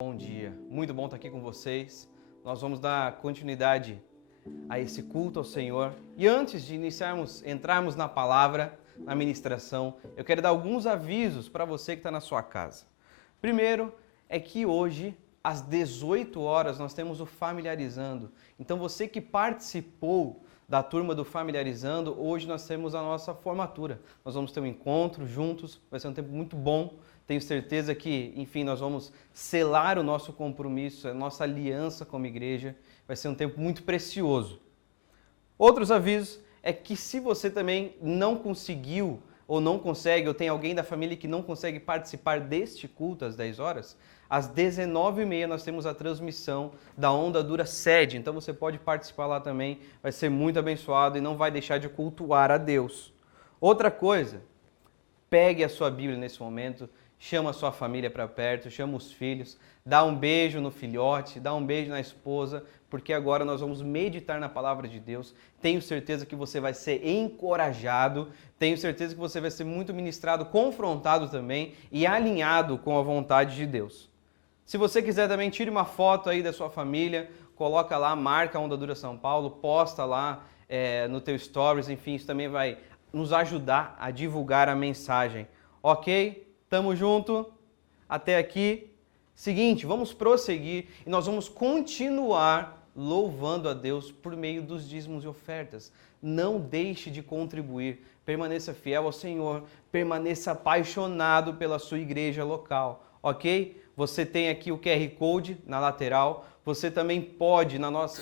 Bom dia, muito bom estar aqui com vocês. Nós vamos dar continuidade a esse culto ao Senhor. E antes de entrarmos na palavra, na ministração, eu quero dar alguns avisos para você que está na sua casa. Primeiro é que hoje, às 18 horas, nós temos o Familiarizando. Então você que participou da turma do Familiarizando, hoje nós temos a nossa formatura. Nós vamos ter um encontro juntos, vai ser um tempo muito bom. Tenho certeza que, enfim, nós vamos selar o nosso compromisso, a nossa aliança como igreja. Vai ser um tempo muito precioso. Outros avisos é que se você também não conseguiu ou não consegue, ou tem alguém da família que não consegue participar deste culto às 10 horas, às 19h30 nós temos a transmissão da Onda Dura Sede. Então você pode participar lá também, vai ser muito abençoado e não vai deixar de cultuar a Deus. Outra coisa, pegue a sua Bíblia nesse momento, chama a sua família para perto, chama os filhos, dá um beijo no filhote, dá um beijo na esposa, porque agora nós vamos meditar na palavra de Deus. Tenho certeza que você vai ser encorajado, tenho certeza que você vai ser muito ministrado, confrontado também e alinhado com a vontade de Deus. Se você quiser também, tire uma foto aí da sua família, coloca lá, marca a Onda Dura São Paulo, posta lá no teu stories, enfim, isso também vai nos ajudar a divulgar a mensagem. Ok? Tamo junto, até aqui. Seguinte, vamos prosseguir e nós vamos continuar louvando a Deus por meio dos dízimos e ofertas. Não deixe de contribuir, permaneça fiel ao Senhor, permaneça apaixonado pela sua igreja local, ok? Você tem aqui o QR Code na lateral, você também pode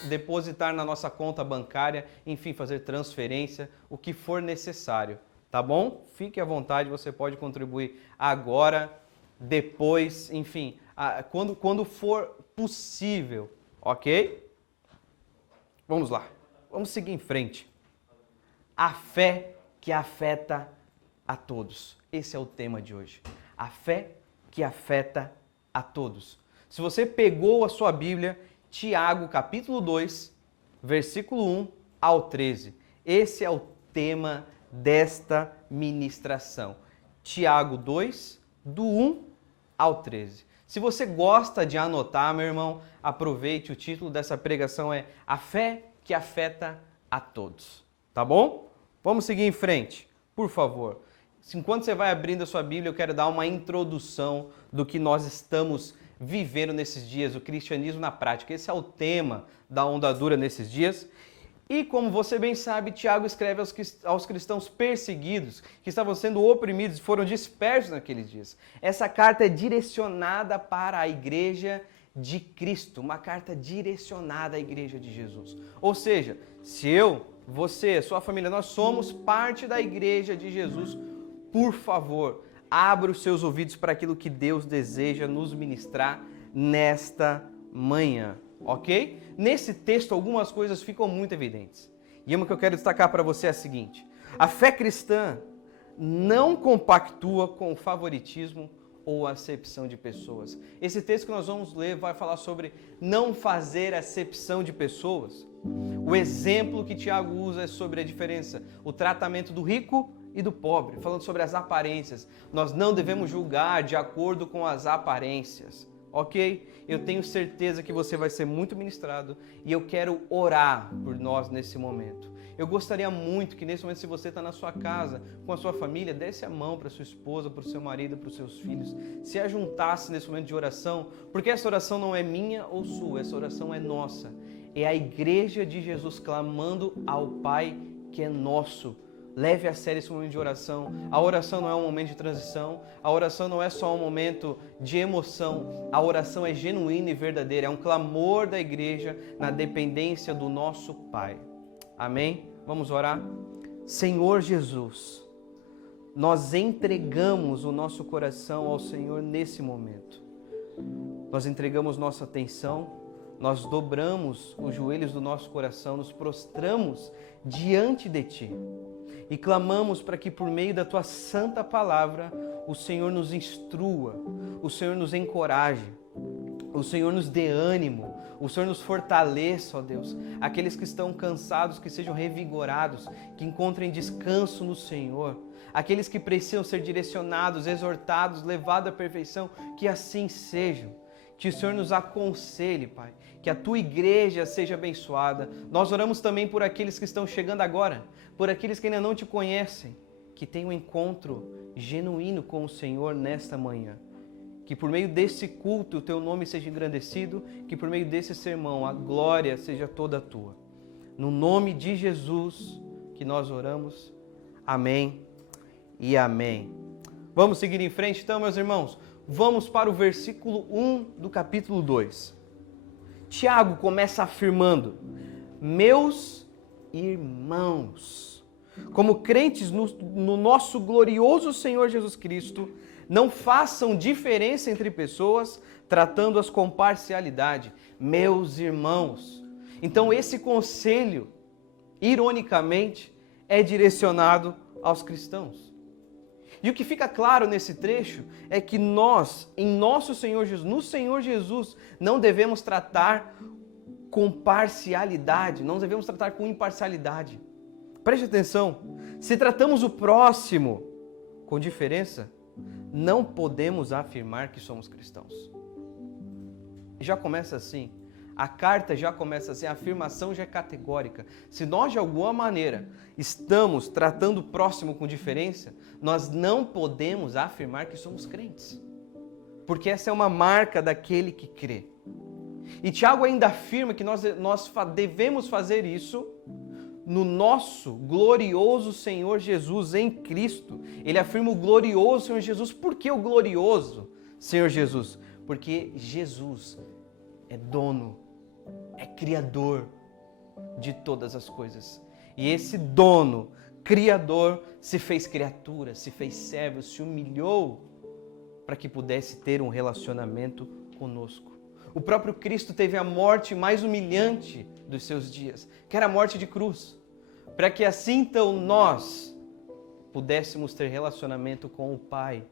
depositar na nossa conta bancária, enfim, fazer transferência, o que for necessário. Tá bom? Fique à vontade, você pode contribuir agora, depois, enfim, quando for possível, ok? Vamos lá, vamos seguir em frente. A fé que afeta a todos. Esse é o tema de hoje. A fé que afeta a todos. Se você pegou a sua Bíblia, Tiago capítulo 2, versículo 1 ao 13. Esse é o tema desta ministração. Tiago 2, do 1 ao 13. Se você gosta de anotar, meu irmão, aproveite, o título dessa pregação é A Fé que Afeta a Todos. Tá bom? Vamos seguir em frente, por favor. Enquanto você vai abrindo a sua Bíblia, eu quero dar uma introdução do que nós estamos vivendo nesses dias, o cristianismo na prática. Esse é o tema da Onda Dura nesses dias. E como você bem sabe, Tiago escreve aos cristãos perseguidos, que estavam sendo oprimidos e foram dispersos naqueles dias. Essa carta é direcionada para a igreja de Cristo, uma carta direcionada à igreja de Jesus. Ou seja, se você, sua família, nós somos parte da igreja de Jesus, por favor, abra os seus ouvidos para aquilo que Deus deseja nos ministrar nesta manhã. Ok? Nesse texto, algumas coisas ficam muito evidentes. E uma que eu quero destacar para você é a seguinte: a fé cristã não compactua com o favoritismo ou acepção de pessoas. Esse texto que nós vamos ler vai falar sobre não fazer acepção de pessoas. O exemplo que Tiago usa é sobre a diferença, o tratamento do rico e do pobre, falando sobre as aparências. Nós não devemos julgar de acordo com as aparências. Ok? Eu tenho certeza que você vai ser muito ministrado e eu quero orar por nós nesse momento. Eu gostaria muito que nesse momento, se você está na sua casa, com a sua família, desse a mão para sua esposa, para o seu marido, para os seus filhos, se ajuntasse nesse momento de oração, porque essa oração não é minha ou sua, essa oração é nossa. É a igreja de Jesus clamando ao Pai que é nosso. Leve a sério esse momento de oração. A oração não é um momento de transição. A oração não é só um momento de emoção. A oração é genuína e verdadeira. É um clamor da igreja na dependência do nosso Pai. Amém? Vamos orar? Senhor Jesus, nós entregamos o nosso coração ao Senhor nesse momento. Nós entregamos nossa atenção. Nós dobramos os joelhos do nosso coração, nos prostramos diante de Ti e clamamos para que por meio da Tua santa palavra o Senhor nos instrua, o Senhor nos encoraje, o Senhor nos dê ânimo, o Senhor nos fortaleça, ó Deus. Aqueles que estão cansados, que sejam revigorados, que encontrem descanso no Senhor. Aqueles que precisam ser direcionados, exortados, levados à perfeição, que assim sejam. que o Senhor nos aconselhe, Pai, que a Tua igreja seja abençoada. Nós oramos também por aqueles que estão chegando agora, por aqueles que ainda não Te conhecem, que tenham um encontro genuíno com o Senhor nesta manhã. Que por meio desse culto o Teu nome seja engrandecido, que por meio desse sermão a glória seja toda Tua. No nome de Jesus que nós oramos. Amém e amém. Vamos seguir em frente então, meus irmãos? Vamos para o versículo 1 do capítulo 2. Tiago começa afirmando: meus irmãos, como crentes no nosso glorioso Senhor Jesus Cristo, não façam diferença entre pessoas, tratando-as com parcialidade. Meus irmãos. Então esse conselho, ironicamente, é direcionado aos cristãos. E o que fica claro nesse trecho é que nós, em nosso Senhor Jesus, no Senhor Jesus, não devemos tratar com parcialidade, não devemos tratar com imparcialidade. Preste atenção, se tratamos o próximo com diferença, não podemos afirmar que somos cristãos. Já começa assim. A carta já começa assim, a afirmação já é categórica. Se nós, de alguma maneira, estamos tratando o próximo com diferença, nós não podemos afirmar que somos crentes. Porque essa é uma marca daquele que crê. E Tiago ainda afirma que nós devemos fazer isso no nosso glorioso Senhor Jesus em Cristo. Ele afirma o glorioso Senhor Jesus. Por que o glorioso Senhor Jesus? Porque Jesus é dono, é criador de todas as coisas. E esse dono, criador, se fez criatura, se fez servo, se humilhou para que pudesse ter um relacionamento conosco. O próprio Cristo teve a morte mais humilhante dos seus dias, que era a morte de cruz, para que assim então nós pudéssemos ter relacionamento com o Pai.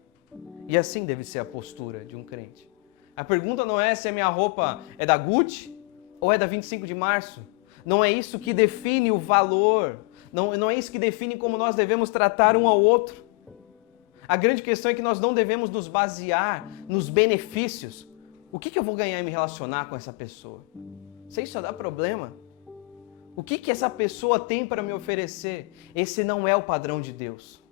E assim deve ser a postura de um crente. A pergunta não é se a minha roupa é da Gucci ou é da 25 de março. Não é isso que define o valor. Não é isso que define como nós devemos tratar um ao outro. A grande questão é que nós não devemos nos basear nos benefícios. O que eu vou ganhar em me relacionar com essa pessoa? Isso só dá problema. O que essa pessoa tem para me oferecer? Esse não é o padrão de Deus.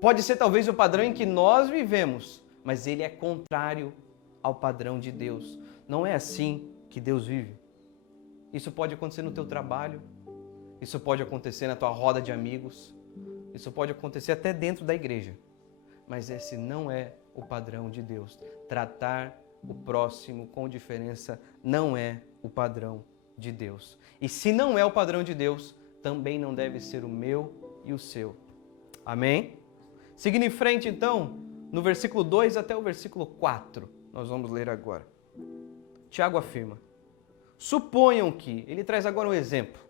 Pode ser talvez o padrão em que nós vivemos, mas ele é contrário ao padrão de Deus. Não é assim que Deus vive. Isso pode acontecer no teu trabalho, isso pode acontecer na tua roda de amigos, isso pode acontecer até dentro da igreja. Mas esse não é o padrão de Deus. Tratar o próximo com diferença não é o padrão de Deus. E se não é o padrão de Deus, também não deve ser o meu e o seu. Amém? Seguindo em frente então, no versículo 2 até o versículo 4, nós vamos ler agora. Tiago afirma: suponham que, ele traz agora um exemplo.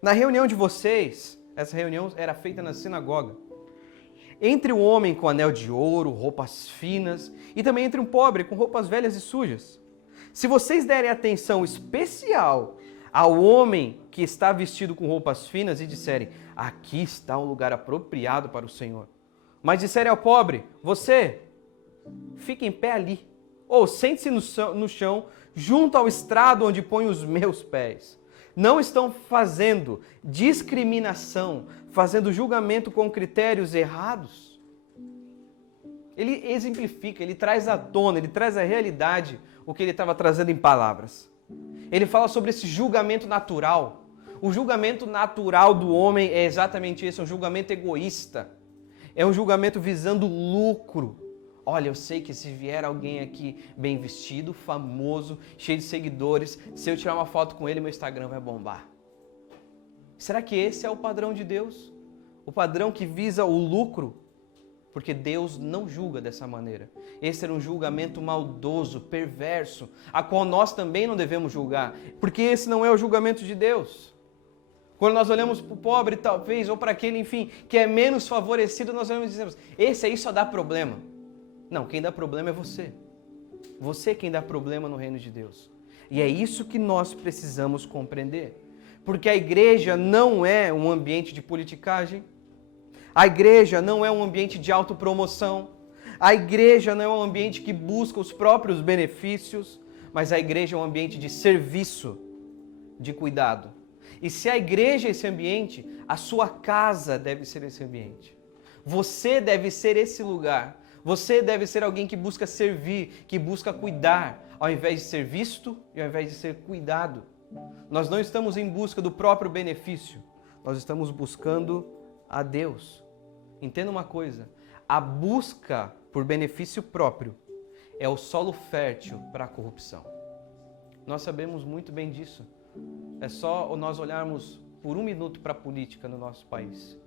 Na reunião de vocês, essa reunião era feita na sinagoga, entre um homem com anel de ouro, roupas finas, e também entre um pobre com roupas velhas e sujas. Se vocês derem atenção especial ao homem que está vestido com roupas finas e disserem: aqui está um lugar apropriado para o Senhor, mas disserem ao pobre: você, fique em pé ali, ou sente-se no chão, junto ao estrado onde ponho os meus pés. Não estão fazendo discriminação, fazendo julgamento com critérios errados? Ele exemplifica, ele traz à tona, ele traz à realidade o que ele estava trazendo em palavras. Ele fala sobre esse julgamento natural. O julgamento natural do homem é exatamente esse, é um julgamento egoísta. É um julgamento visando lucro. Olha, eu sei que se vier alguém aqui bem vestido, famoso, cheio de seguidores, se eu tirar uma foto com ele, meu Instagram vai bombar. Será que esse é o padrão de Deus? O padrão que visa o lucro? Porque Deus não julga dessa maneira. Esse era um julgamento maldoso, perverso, a qual nós também não devemos julgar, porque esse não é o julgamento de Deus. Quando nós olhamos para o pobre, talvez, ou para aquele, enfim, que é menos favorecido, nós olhamos e dizemos: esse aí só dá problema. Não, quem dá problema é você. Você é quem dá problema no reino de Deus. E é isso que nós precisamos compreender. Porque a igreja não é um ambiente de politicagem. A igreja não é um ambiente de autopromoção. A igreja não é um ambiente que busca os próprios benefícios, mas a igreja é um ambiente de serviço, de cuidado. E se a igreja é esse ambiente, a sua casa deve ser esse ambiente. Você deve ser esse lugar. Você deve ser alguém que busca servir, que busca cuidar, ao invés de ser visto e ao invés de ser cuidado. Nós não estamos em busca do próprio benefício, nós estamos buscando a Deus. Entenda uma coisa, a busca por benefício próprio é o solo fértil para a corrupção. Nós sabemos muito bem disso. É só nós olharmos por um minuto para a política no nosso país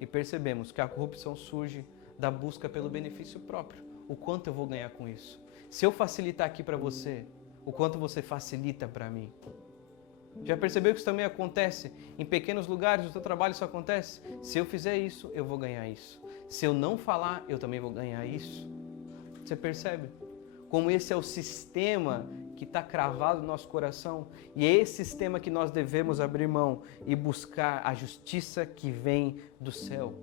e percebemos que a corrupção surge da busca pelo benefício próprio. O quanto eu vou ganhar com isso? Se eu facilitar aqui para você, o quanto você facilita para mim? Já percebeu que isso também acontece em pequenos lugares? No seu trabalho isso acontece? Se eu fizer isso, eu vou ganhar isso. Se eu não falar, eu também vou ganhar isso. Você percebe? Como esse é o sistema que está cravado no nosso coração. E é esse sistema que nós devemos abrir mão e buscar a justiça que vem do céu.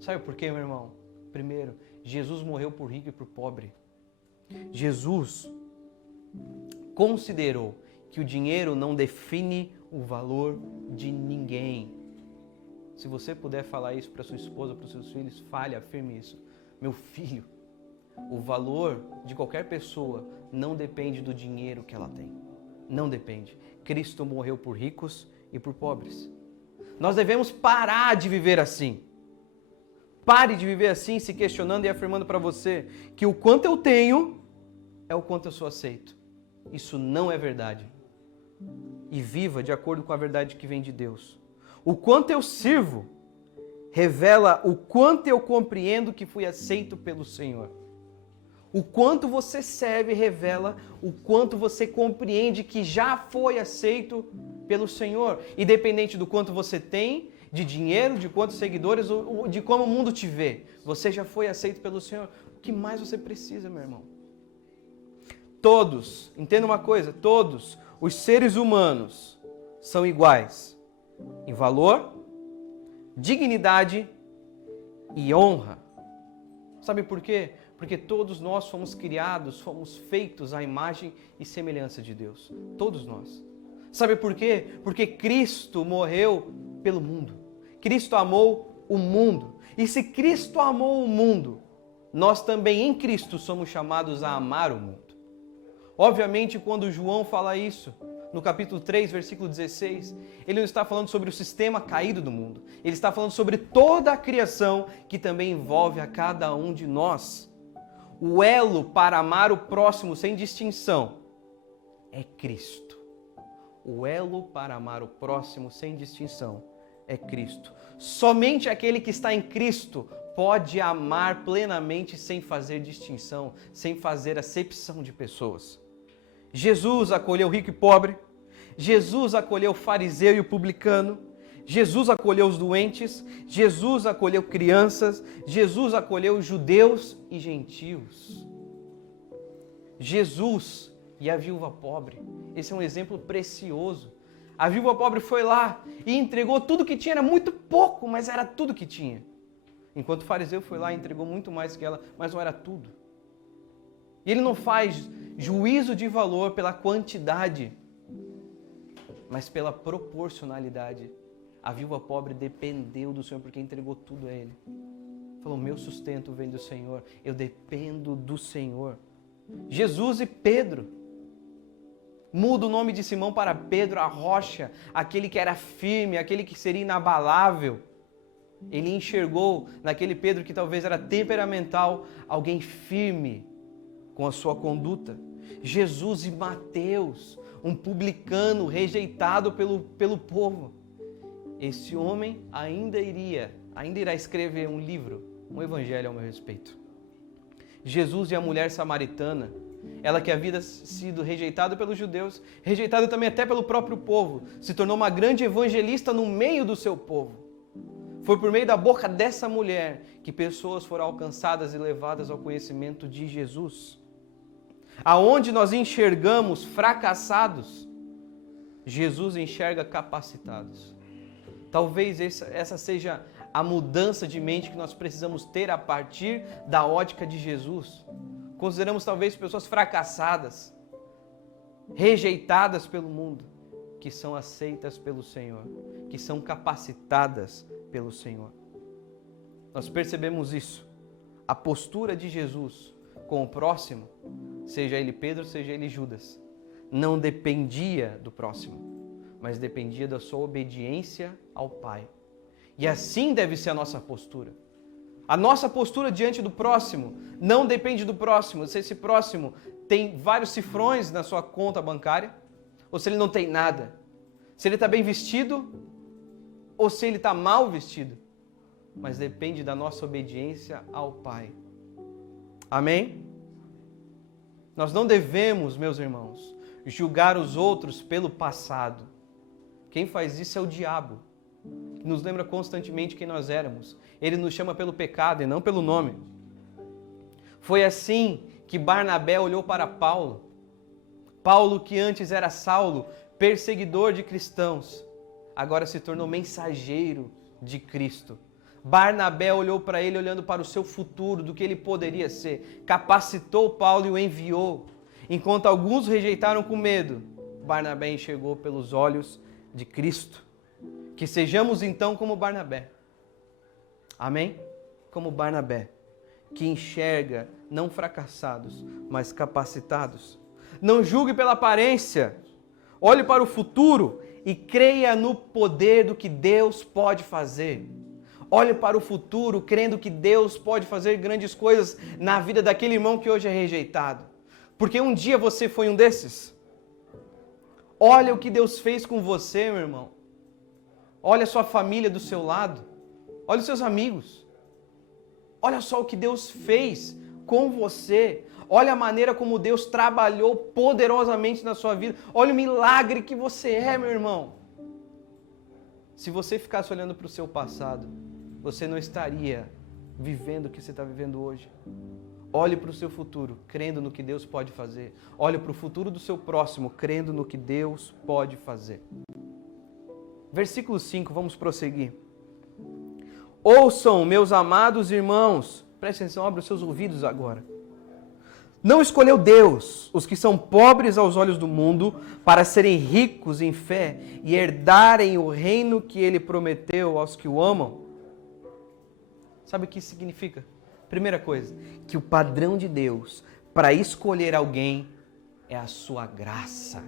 Sabe por quê, meu irmão? Primeiro, Jesus morreu por rico e por pobre. Jesus considerou que o dinheiro não define o valor de ninguém. Se você puder falar isso para sua esposa, para os seus filhos, fale, afirme isso. Meu filho, o valor de qualquer pessoa não depende do dinheiro que ela tem. Não depende. Cristo morreu por ricos e por pobres. Nós devemos parar de viver assim. Pare de viver assim, se questionando e afirmando para você que o quanto eu tenho é o quanto eu sou aceito. Isso não é verdade. E viva de acordo com a verdade que vem de Deus. O quanto eu sirvo revela o quanto eu compreendo que fui aceito pelo Senhor. O quanto você serve revela o quanto você compreende que já foi aceito pelo Senhor. Independente do quanto você tem, de dinheiro, de quantos seguidores, ou de como o mundo te vê. Você já foi aceito pelo Senhor. O que mais você precisa, meu irmão? Todos, entenda uma coisa, todos os seres humanos são iguais em valor, dignidade e honra. Sabe por quê? Porque todos nós fomos criados, fomos feitos à imagem e semelhança de Deus. Todos nós. Sabe por quê? Porque Cristo morreu pelo mundo. Cristo amou o mundo. E se Cristo amou o mundo, nós também em Cristo somos chamados a amar o mundo. Obviamente, quando João fala isso, no capítulo 3, versículo 16, ele não está falando sobre o sistema caído do mundo. Ele está falando sobre toda a criação que também envolve a cada um de nós. O elo para amar o próximo sem distinção é Cristo. O elo para amar o próximo sem distinção é Cristo. Somente aquele que está em Cristo pode amar plenamente sem fazer distinção, sem fazer acepção de pessoas. Jesus acolheu rico e pobre, Jesus acolheu o fariseu e o publicano, Jesus acolheu os doentes, Jesus acolheu crianças, Jesus acolheu judeus e gentios. Jesus e a viúva pobre, esse é um exemplo precioso. A viúva pobre foi lá e entregou tudo que tinha, era muito pouco, mas era tudo que tinha. Enquanto o fariseu foi lá e entregou muito mais que ela, mas não era tudo. E ele não faz juízo de valor pela quantidade, mas pela proporcionalidade. A viúva pobre dependeu do Senhor porque entregou tudo a Ele. Falou, meu sustento vem do Senhor, eu dependo do Senhor. Jesus e Pedro. Muda o nome de Simão para Pedro, a rocha, aquele que era firme, aquele que seria inabalável. Ele enxergou naquele Pedro que talvez era temperamental, alguém firme com a sua conduta. Jesus e Mateus, um publicano rejeitado pelo povo. Esse homem ainda irá escrever um livro, um evangelho ao meu respeito. Jesus e a mulher samaritana, ela que havia sido rejeitada pelos judeus, rejeitada também até pelo próprio povo, se tornou uma grande evangelista no meio do seu povo. Foi por meio da boca dessa mulher que pessoas foram alcançadas e levadas ao conhecimento de Jesus. Aonde nós enxergamos fracassados, Jesus enxerga capacitados. Talvez essa seja a mudança de mente que nós precisamos ter a partir da ótica de Jesus. Consideramos talvez pessoas fracassadas, rejeitadas pelo mundo, que são aceitas pelo Senhor, que são capacitadas pelo Senhor. Nós percebemos isso. A postura de Jesus com o próximo, seja ele Pedro, seja ele Judas, não dependia do próximo, mas dependia da sua obediência ao Pai. E assim deve ser a nossa postura. A nossa postura diante do próximo não depende do próximo. Se esse próximo tem vários cifrões na sua conta bancária, ou se ele não tem nada. Se ele está bem vestido, ou se ele está mal vestido. Mas depende da nossa obediência ao Pai. Amém? Nós não devemos, meus irmãos, julgar os outros pelo passado. Quem faz isso é o diabo, que nos lembra constantemente quem nós éramos. Ele nos chama pelo pecado e não pelo nome. Foi assim que Barnabé olhou para Paulo. Paulo, que antes era Saulo, perseguidor de cristãos, agora se tornou mensageiro de Cristo. Barnabé olhou para ele, olhando para o seu futuro, do que ele poderia ser. Capacitou Paulo e o enviou. Enquanto alguns rejeitaram com medo, Barnabé enxergou pelos olhos de Cristo. Que sejamos então como Barnabé. Amém? Como Barnabé, que enxerga não fracassados, mas capacitados. Não julgue pela aparência. Olhe para o futuro e creia no poder do que Deus pode fazer. Olhe para o futuro crendo que Deus pode fazer grandes coisas na vida daquele irmão que hoje é rejeitado. Porque um dia você foi um desses. Olha o que Deus fez com você, meu irmão. Olha a sua família do seu lado. Olha os seus amigos. Olha só o que Deus fez com você. Olha a maneira como Deus trabalhou poderosamente na sua vida. Olha o milagre que você é, meu irmão. Se você ficasse olhando para o seu passado, você não estaria vivendo o que você está vivendo hoje. Olhe para o seu futuro, crendo no que Deus pode fazer. Olhe para o futuro do seu próximo, crendo no que Deus pode fazer. Versículo 5, vamos prosseguir. Ouçam, meus amados irmãos. Preste atenção, abre os seus ouvidos agora. Não escolheu Deus os que são pobres aos olhos do mundo para serem ricos em fé e herdarem o reino que Ele prometeu aos que o amam? Sabe o que isso significa? Primeira coisa, que o padrão de Deus para escolher alguém é a sua graça.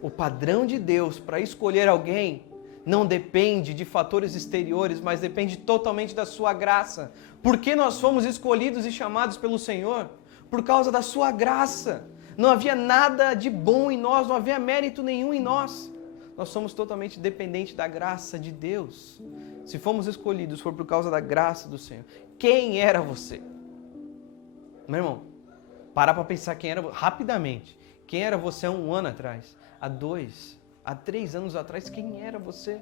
O padrão de Deus para escolher alguém não depende de fatores exteriores, mas depende totalmente da sua graça. Por que nós fomos escolhidos e chamados pelo Senhor? Por causa da sua graça. Não havia nada de bom em nós, não havia mérito nenhum em nós. Nós somos totalmente dependentes da graça de Deus. Se fomos escolhidos, foi por causa da graça do Senhor. Quem era você? Meu irmão, para pensar quem era rapidamente. Quem era você há 1 ano atrás? Há 2, há 3 anos atrás, quem era você?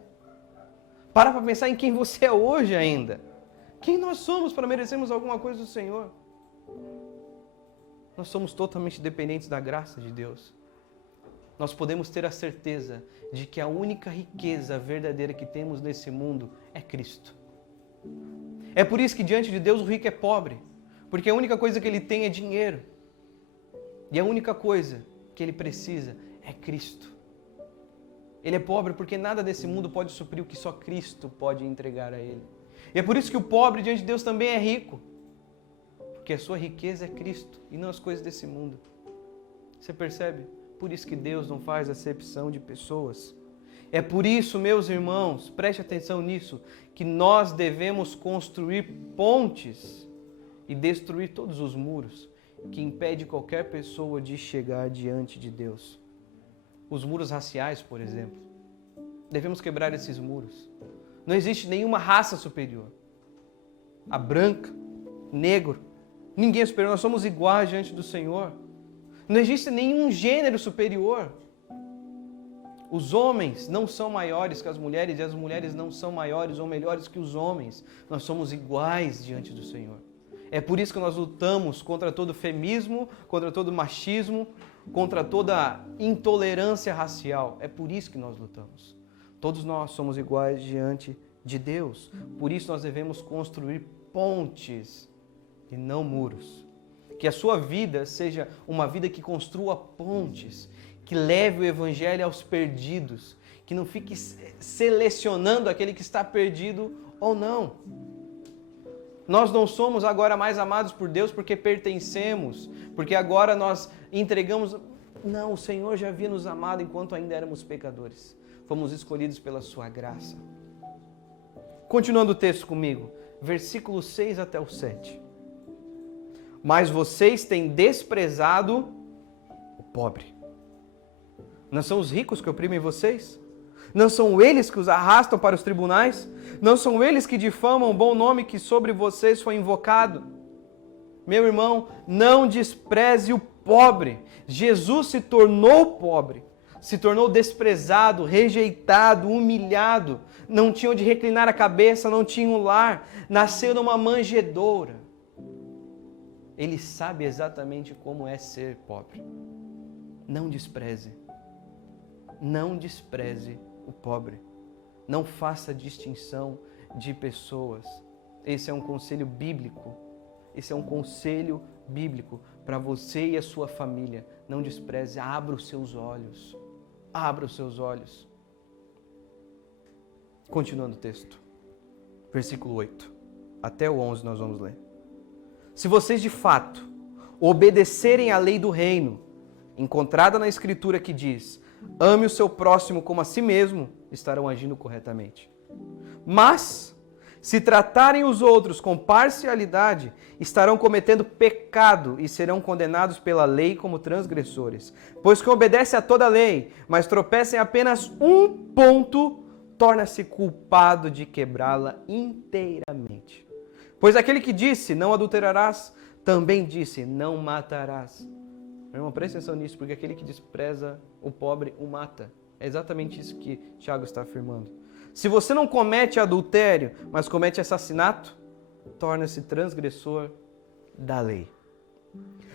Para pensar em quem você é hoje ainda. Quem nós somos para merecermos alguma coisa do Senhor? Nós somos totalmente dependentes da graça de Deus. Nós podemos ter a certeza de que a única riqueza verdadeira que temos nesse mundo é Cristo. É por isso que diante de Deus o rico é pobre, porque a única coisa que ele tem é dinheiro. E a única coisa que ele precisa é Cristo. Ele é pobre porque nada desse mundo pode suprir o que só Cristo pode entregar a ele. E é por isso que o pobre diante de Deus também é rico, porque a sua riqueza é Cristo e não as coisas desse mundo. Você percebe? Por isso que Deus não faz acepção de pessoas. É por isso, meus irmãos, preste atenção nisso, que nós devemos construir pontes e destruir todos os muros que impedem qualquer pessoa de chegar diante de Deus. Os muros raciais, por exemplo. Devemos quebrar esses muros. Não existe nenhuma raça superior. A branca, negro, ninguém é superior, nós somos iguais diante do Senhor. Não existe nenhum gênero superior. Os homens não são maiores que as mulheres e as mulheres não são maiores ou melhores que os homens. Nós somos iguais diante do Senhor. É por isso que nós lutamos contra todo feminismo, contra todo machismo, contra toda intolerância racial. É por isso que nós lutamos. Todos nós somos iguais diante de Deus. Por isso nós devemos construir pontes e não muros. Que a sua vida seja uma vida que construa pontes, que leve o Evangelho aos perdidos, que não fique selecionando aquele que está perdido ou não. Nós não somos agora mais amados por Deus porque pertencemos, porque agora nós entregamos... Não, o Senhor já havia nos amado enquanto ainda éramos pecadores. Fomos escolhidos pela sua graça. Continuando o texto comigo, versículo 6 até o 7. Mas vocês têm desprezado o pobre. Não são os ricos que oprimem vocês? Não são eles que os arrastam para os tribunais? Não são eles que difamam o bom nome que sobre vocês foi invocado? Meu irmão, não despreze o pobre. Jesus se tornou pobre, se tornou desprezado, rejeitado, humilhado. Não tinha onde reclinar a cabeça, não tinha um lar. Nasceu numa manjedoura. Ele sabe exatamente como é ser pobre. Não despreze. Não despreze o pobre. Não faça distinção de pessoas. Esse é um conselho bíblico. Esse é um conselho bíblico para você e a sua família. Não despreze, abra os seus olhos. Abra os seus olhos. Continuando o texto. Versículo 8. Até o 11 nós vamos ler. Se vocês de fato obedecerem à lei do reino, encontrada na Escritura que diz: ame o seu próximo como a si mesmo, estarão agindo corretamente. Mas, se tratarem os outros com parcialidade, estarão cometendo pecado e serão condenados pela lei como transgressores. Pois quem obedece a toda a lei, mas tropeça em apenas um ponto, torna-se culpado de quebrá-la inteiramente. Pois aquele que disse, não adulterarás, também disse, não matarás. Meu irmão, preste atenção nisso, porque aquele que despreza o pobre o mata. É exatamente isso que Tiago está afirmando. Se você não comete adultério, mas comete assassinato, torna-se transgressor da lei.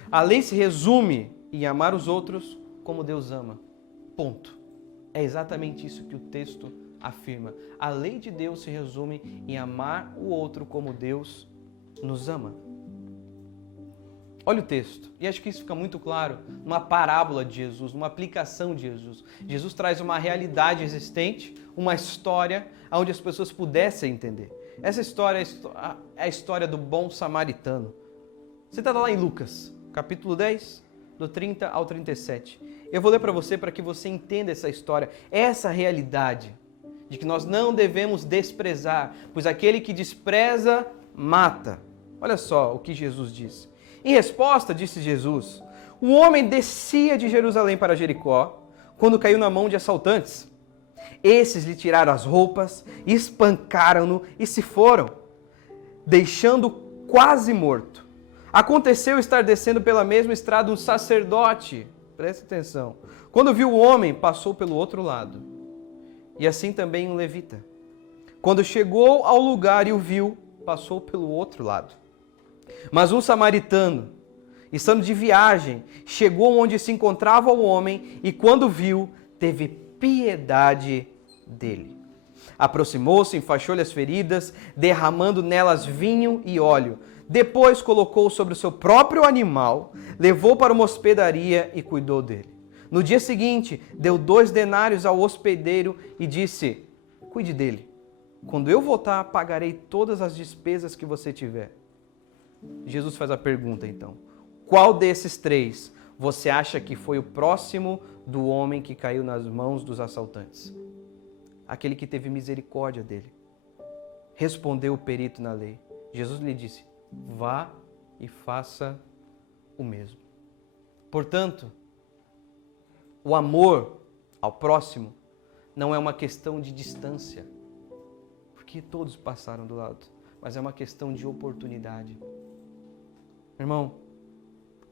A lei se resume em amar os outros como Deus ama. Ponto. É exatamente isso que o texto afirma. A lei de Deus se resume em amar o outro como Deus nos ama. Olha o texto, e acho que isso fica muito claro numa parábola de Jesus, numa aplicação de Jesus. Jesus traz uma realidade existente, uma história onde as pessoas pudessem entender. Essa história é a história do bom samaritano. Você está lá em Lucas, capítulo 10, do 30 ao 37. Eu vou ler para você que você entenda essa história, essa realidade de que nós não devemos desprezar, pois aquele que despreza, mata. Olha só o que Jesus disse. Em resposta, disse Jesus, o homem descia de Jerusalém para Jericó, quando caiu na mão de assaltantes. Esses lhe tiraram as roupas, espancaram-no e se foram, deixando-o quase morto. Aconteceu estar descendo pela mesma estrada um sacerdote, preste atenção, quando viu o homem, passou pelo outro lado. E assim também um levita. Quando chegou ao lugar e o viu, passou pelo outro lado. Mas um samaritano, estando de viagem, chegou onde se encontrava o homem e quando viu, teve piedade dele. Aproximou-se, enfaixou-lhe as feridas, derramando nelas vinho e óleo. Depois colocou sobre o seu próprio animal, levou para uma hospedaria e cuidou dele. No dia seguinte, deu 2 denários ao hospedeiro e disse, cuide dele. Quando eu voltar, pagarei todas as despesas que você tiver. Jesus faz a pergunta então, qual desses 3 você acha que foi o próximo do homem que caiu nas mãos dos assaltantes? Aquele que teve misericórdia dele. Respondeu o perito na lei. Jesus lhe disse, vá e faça o mesmo. Portanto, o amor ao próximo não é uma questão de distância, porque todos passaram do lado, mas é uma questão de oportunidade. Irmão,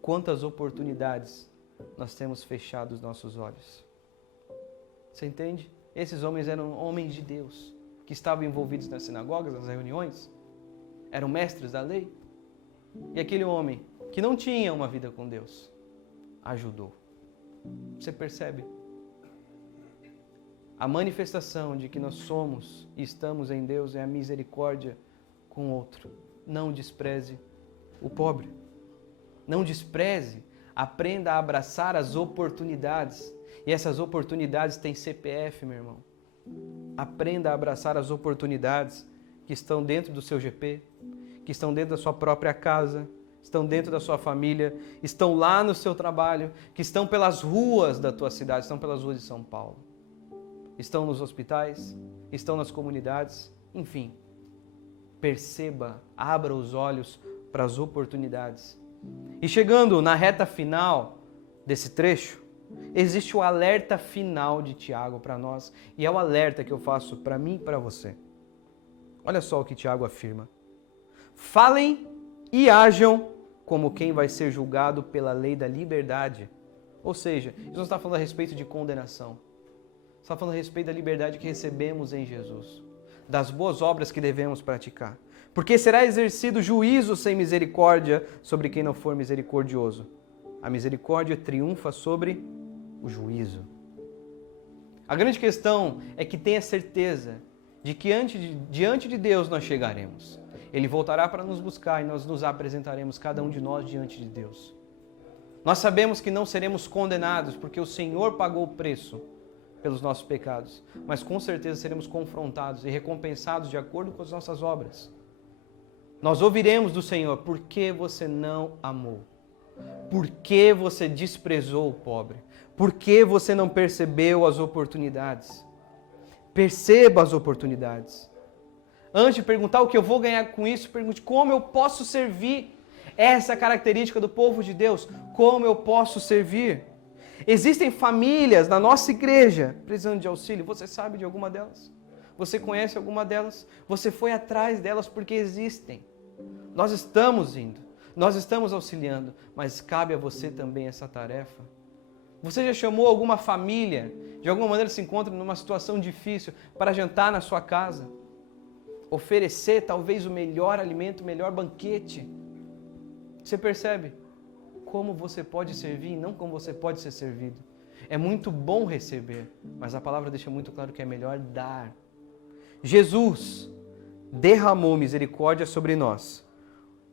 quantas oportunidades nós temos fechado os nossos olhos? Você entende? Esses homens eram homens de Deus, que estavam envolvidos nas sinagogas, nas reuniões, eram mestres da lei. E aquele homem que não tinha uma vida com Deus, ajudou. Você percebe? A manifestação de que nós somos e estamos em Deus é a misericórdia com o outro. Não despreze o pobre. Não despreze, aprenda a abraçar as oportunidades. E essas oportunidades têm CPF, meu irmão. Aprenda a abraçar as oportunidades que estão dentro do seu GP, que estão dentro da sua própria casa, estão dentro da sua família, estão lá no seu trabalho, que estão pelas ruas da tua cidade, estão pelas ruas de São Paulo. Estão nos hospitais, estão nas comunidades, enfim. Perceba, abra os olhos para as oportunidades. E chegando na reta final desse trecho, existe o alerta final de Tiago para nós, e é o alerta que eu faço para mim e para você. Olha só o que Tiago afirma. Falem e hajam como quem vai ser julgado pela lei da liberdade. Ou seja, isso não está falando a respeito de condenação. Está falando a respeito da liberdade que recebemos em Jesus, das boas obras que devemos praticar. Porque será exercido juízo sem misericórdia sobre quem não for misericordioso. A misericórdia triunfa sobre o juízo. A grande questão é que tenha certeza de que diante de Deus nós chegaremos. Ele voltará para nos buscar e nós nos apresentaremos, cada um de nós, diante de Deus. Nós sabemos que não seremos condenados porque o Senhor pagou o preço pelos nossos pecados, mas com certeza seremos confrontados e recompensados de acordo com as nossas obras. Nós ouviremos do Senhor: por que você não amou? Por que você desprezou o pobre? Por que você não percebeu as oportunidades? Perceba as oportunidades. Antes de perguntar o que eu vou ganhar com isso, pergunte como eu posso servir. Essa é a característica do povo de Deus. Como eu posso servir? Existem famílias na nossa igreja precisando de auxílio. Você sabe de alguma delas? Você conhece alguma delas? Você foi atrás delas porque existem. Nós estamos indo, nós estamos auxiliando, mas cabe a você também essa tarefa. Você já chamou alguma família, de alguma maneira se encontra numa situação difícil, para jantar na sua casa? Oferecer talvez o melhor alimento, o melhor banquete. Você percebe como você pode servir e não como você pode ser servido. É muito bom receber, mas a palavra deixa muito claro que é melhor dar. Jesus derramou misericórdia sobre nós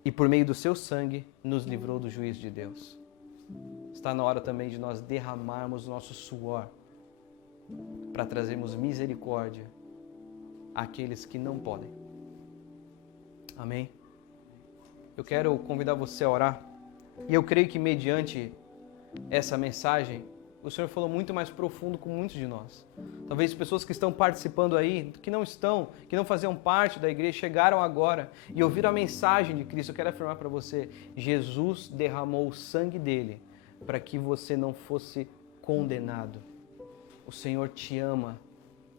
e por meio do seu sangue nos livrou do juízo de Deus. Está na hora também de nós derramarmos nosso suor para trazermos misericórdia àqueles que não podem. Amém? Eu quero convidar você a orar. E eu creio que mediante essa mensagem, o Senhor falou muito mais profundo com muitos de nós. Talvez pessoas que estão participando aí, que não faziam parte da igreja, chegaram agora e ouviram a mensagem de Cristo. Eu quero afirmar para você, Jesus derramou o sangue dele para que você não fosse condenado. O Senhor te ama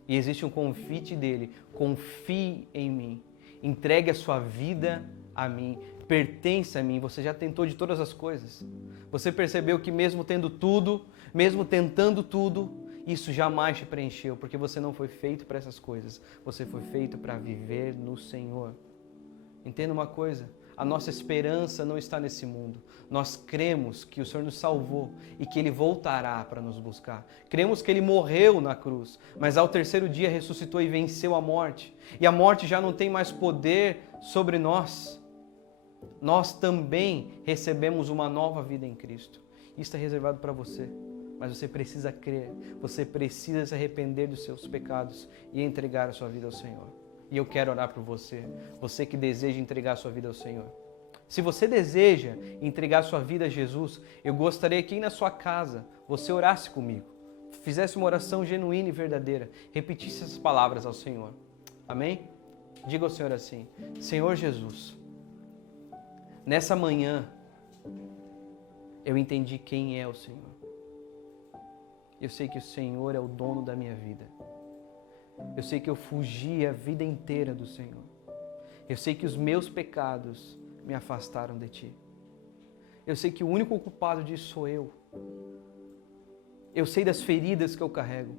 e existe um convite dele: confie em mim, entregue a sua vida a mim, pertence a mim. Você já tentou de todas as coisas. Você percebeu que mesmo tendo tudo, mesmo tentando tudo, isso jamais te preencheu, porque você não foi feito para essas coisas. Você foi feito para viver no Senhor. Entenda uma coisa, a nossa esperança não está nesse mundo. Nós cremos que o Senhor nos salvou e que Ele voltará para nos buscar. Cremos que Ele morreu na cruz, mas ao terceiro dia ressuscitou e venceu a morte. E a morte já não tem mais poder sobre nós. Nós também recebemos uma nova vida em Cristo. Isso está reservado para você, mas você precisa crer, você precisa se arrepender dos seus pecados e entregar a sua vida ao Senhor. E eu quero orar por você, você que deseja entregar a sua vida ao Senhor. Se você deseja entregar a sua vida a Jesus, eu gostaria que aí na sua casa você orasse comigo, fizesse uma oração genuína e verdadeira, repetisse essas palavras ao Senhor. Amém? Diga ao Senhor assim: Senhor Jesus, nessa manhã, eu entendi quem é o Senhor. Eu sei que o Senhor é o dono da minha vida. Eu sei que eu fugi a vida inteira do Senhor. Eu sei que os meus pecados me afastaram de Ti. Eu sei que o único culpado disso sou eu. Eu sei das feridas que eu carrego.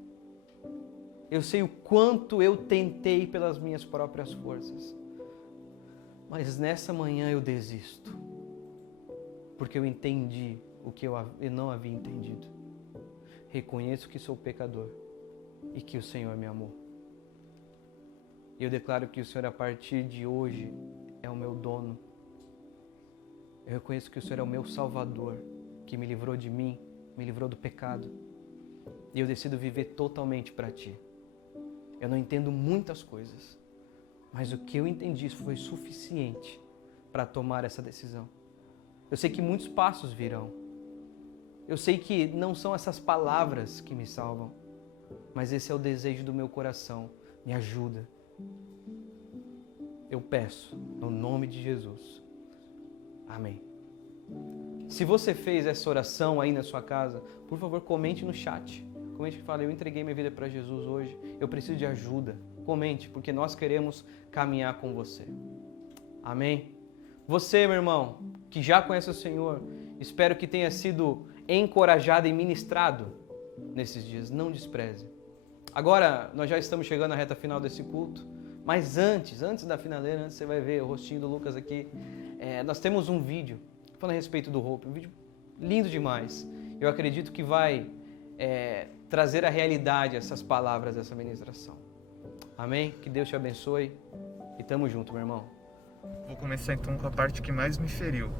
Eu sei o quanto eu tentei pelas minhas próprias forças. Mas nessa manhã eu desisto, porque eu entendi o que eu não havia entendido. Reconheço que sou pecador e que o Senhor me amou. E eu declaro que o Senhor, a partir de hoje, é o meu dono. Eu reconheço que o Senhor é o meu Salvador, que me livrou de mim, me livrou do pecado. E eu decido viver totalmente para Ti. Eu não entendo muitas coisas, mas o que eu entendi foi suficiente para tomar essa decisão. Eu sei que muitos passos virão. Eu sei que não são essas palavras que me salvam, mas esse é o desejo do meu coração. Me ajuda. Eu peço, no nome de Jesus. Amém. Se você fez essa oração aí na sua casa, por favor, comente no chat. Comente que fala, eu entreguei minha vida para Jesus hoje, eu preciso de ajuda. Comente, porque nós queremos caminhar com você. Amém? Você, meu irmão, que já conhece o Senhor, espero que tenha sido encorajado e ministrado nesses dias. Não despreze. Agora, nós já estamos chegando à reta final desse culto, mas antes da finaleira, antes você vai ver o rostinho do Lucas aqui, nós temos um vídeo falando a respeito do Hope, um vídeo lindo demais. Eu acredito que vai trazer a realidade essas palavras dessa ministração. Amém? Que Deus te abençoe e tamo junto, meu irmão. Vou começar então com a parte que mais me feriu.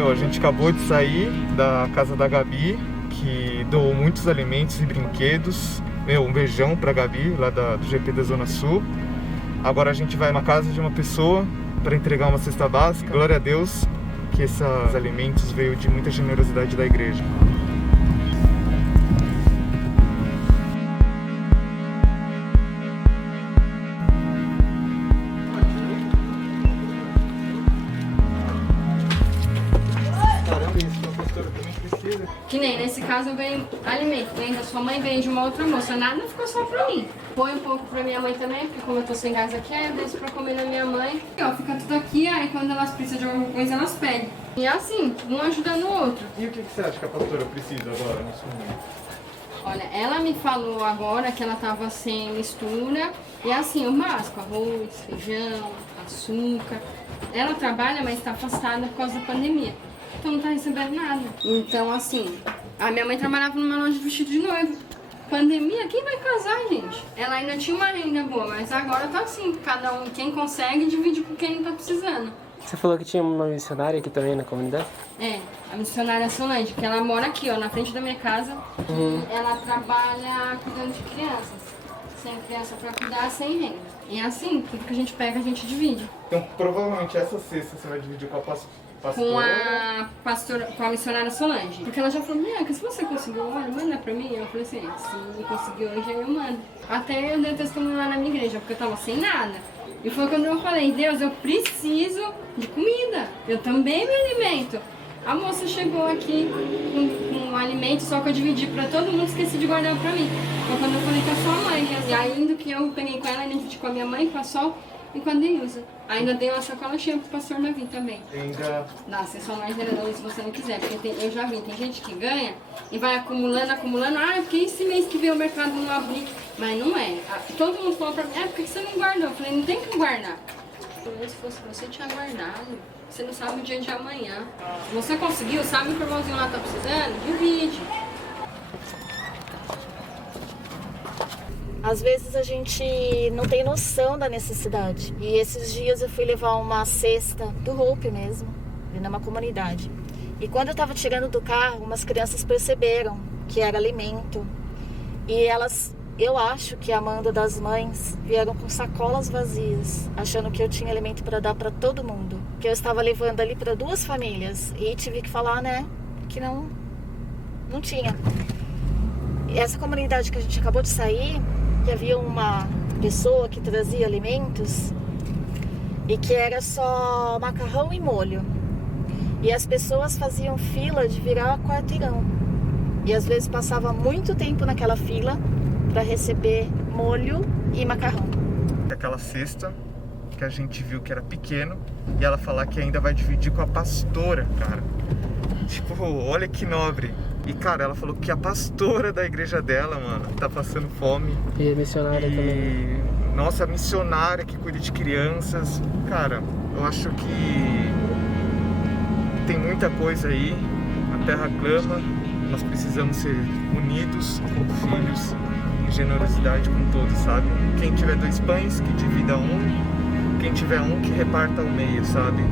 A gente acabou de sair da casa da Gabi, que doou muitos alimentos e brinquedos. Um beijão pra Gabi, lá do GP da Zona Sul. Agora a gente vai na casa de uma pessoa para entregar uma cesta básica. Glória a Deus que esses alimentos veio de muita generosidade da igreja. Que nem nesse caso eu ganhei alimento, ganhei da sua mãe, ganhei de uma outra moça, nada ficou só pra mim. Põe um pouco pra minha mãe também, porque como eu tô sem gás aqui, eu deixo pra comer na minha mãe. E, ó, fica tudo aqui, aí quando elas precisam de alguma coisa, elas pedem. E assim, um ajudando o outro. E o que você acha que a pastora precisa agora, nesse momento? Olha, ela me falou agora que ela tava sem mistura, e assim, o básico, arroz, feijão, açúcar. Ela trabalha, mas tá afastada por causa da pandemia. Então não tá recebendo nada. Então, assim, a minha mãe trabalhava numa loja de vestido de noiva. Pandemia, quem vai casar, gente? Ela ainda tinha uma renda boa, mas agora tá assim, cada um, quem consegue, divide com quem não tá precisando. Você falou que tinha uma missionária aqui também na comunidade? É, a missionária Solange, que ela mora aqui, ó, na frente da minha casa. E ela trabalha cuidando de crianças. Sem criança pra cuidar, sem renda. E assim, tudo que a gente pega, a gente divide. Então, provavelmente essa cesta você vai dividir com a pastora? Com a missionária Solange. Porque ela já falou, Bianca, se você conseguiu, olha, manda pra mim. Eu falei assim, se conseguiu hoje, aí eu mando. Até eu dei testemunho lá na minha igreja, porque eu tava sem nada. E foi quando eu falei, Deus, eu preciso de comida. Eu também me alimento. A moça chegou aqui com um alimento, só que eu dividi pra todo mundo, esqueci de guardar pra mim. Foi quando eu falei com a sua mãe. E ainda que eu peguei com ela, ainda dividi com a minha mãe, com a Sol e com a Deilza. Ainda dei uma sacola cheia pro pastor Navi também. Ainda... Não, você só mais vereador se você não quiser, porque eu já vi, tem gente que ganha e vai acumulando, porque esse mês que vem o mercado não abrir. Mas não é. Todo mundo falou pra mim, por que você não guardou? Eu falei, não tem que guardar. Se fosse você, tinha guardado. Você não sabe o dia de amanhã. Se você conseguiu, sabe o que o irmãozinho lá tá precisando? Divide. Às vezes a gente não tem noção da necessidade. E esses dias eu fui levar uma cesta do Hope mesmo, numa comunidade. E quando eu estava tirando do carro, umas crianças perceberam que era alimento. E elas, eu acho que a manda das mães, vieram com sacolas vazias, achando que eu tinha alimento para dar para todo mundo. Que eu estava levando ali para 2 famílias. E tive que falar, né, que não tinha. E essa comunidade que a gente acabou de sair, que havia uma pessoa que trazia alimentos e que era só macarrão e molho. E as pessoas faziam fila de virar quarteirão. E às vezes passava muito tempo naquela fila para receber molho e macarrão. Aquela cesta que a gente viu que era pequeno e ela falar que ainda vai dividir com a pastora, cara. tipo, olha que nobre. E, cara, ela falou que a pastora da igreja dela, mano, tá passando fome. E missionária também. Nossa, missionária que cuida de crianças. Cara, eu acho que tem muita coisa aí. A terra clama. Nós precisamos ser unidos como filhos, em generosidade com todos, sabe? Quem tiver 2 pães, que divida um. Quem tiver um, que reparta ao meio, sabe?